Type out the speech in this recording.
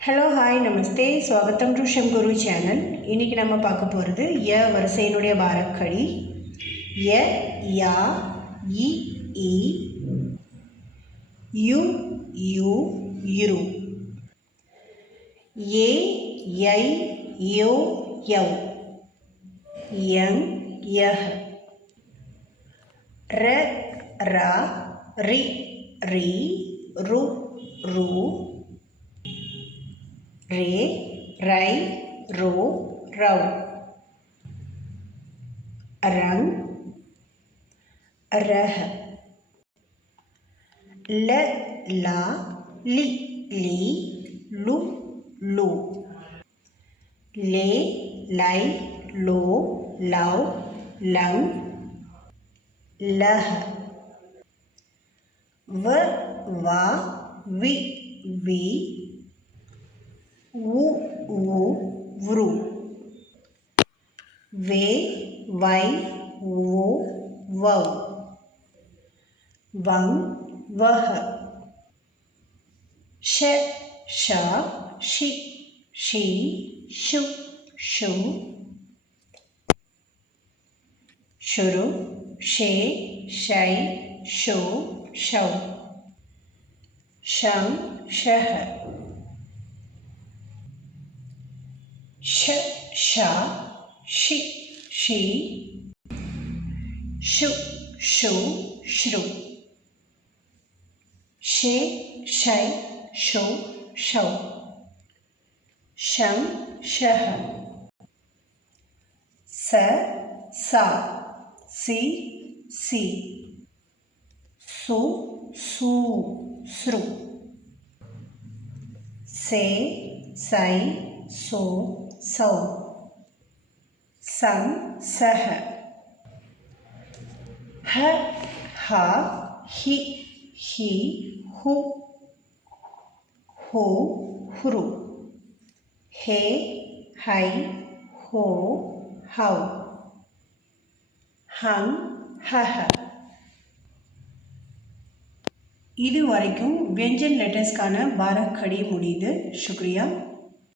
Hello hi namaste ஸ்வாகத்தம் to Sham Guru channel. இன்றைக்கி நம்ம பார்க்க போகிறது வரிசையினுடைய பாரக்கடி ய யா இ ஈ யு யூ இரு ஏ யை யோ யௌ யங் யஹ் ர ரா ரி ரி ரு ரு ரே ரை ரோ ரவ் ரங் ரஹ ல லா லி லி லு லு லே லை லோ லவ் லங் லஹ வ வா வி வி வு வு வ்ரு வே வை வு வவ் வங் வஹ ஷ ஷ ஷி ஷி ஷு ஷு ஷுரு ஷே ஷை ஷோ ஷௌ ஷங் ஷஹ ஷ ஷா ஷி ஷி ஷு ஷு ஷ்ரு ஷே ஷை ஷோ ஷௌ ஷங் ஷஹ ச சா சி சி சு சூ ஸ்ரு சே சை சோ சௌ சங் சஹ ஹ ஹ ஹி ஹி ஹு ஹோ ஹ்ரு ஹே ஹை ஹோ ஹௌ ஹங் ஹஹ. இது வரைக்கும் व्यंजन लेटर्स கான பாரக்கடி முடியுது. शुक्रिया.